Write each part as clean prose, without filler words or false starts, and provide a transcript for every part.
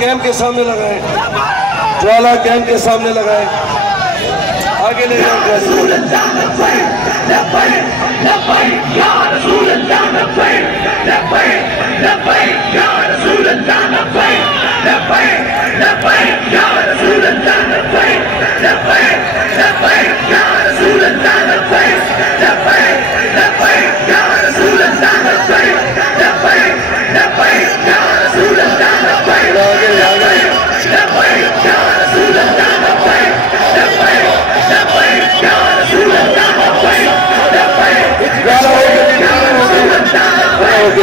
camp کے سامنے لگائیں، جوالا کیمپ کے سامنے لگائیں، آگے لے جاؤ رسول اللہ لبیک لبیک لبیک یا رسول اللہ لبیک لبیک لبیک یا رسول اللہ لبیک لبیک لبیک یا رسول اللہ لبیک لبیک لبیک یا رسول اللہ لبیک لبیک لبیک یا رسول اللہ لبیک لبیک لبیک یا رسول اللہ لبیک لبیک یا رسول اللہ لبیک لبیک لبیک یا رسول اللہ لبیک لبیک یا رسول اللہ لبیک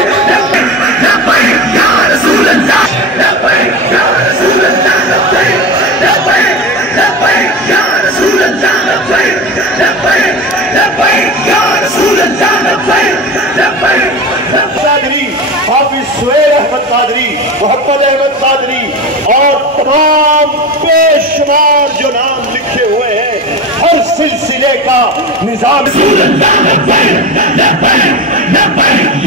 لبیک یا رسول اللہ لبیک یا رسول اللہ لبیک لبیک لبیک یا رسول اللہ لبیک لبیک لبیک یا رسول اللہ لبیک لبیک قادری، حافظ سہیل احمد قادری، محمد احمد قادری اور تمام بے شمار جو نام لکھے ہوئے ہیں ہر سلسلے کا نظام رسول اللہ لبیک لبیک لبیک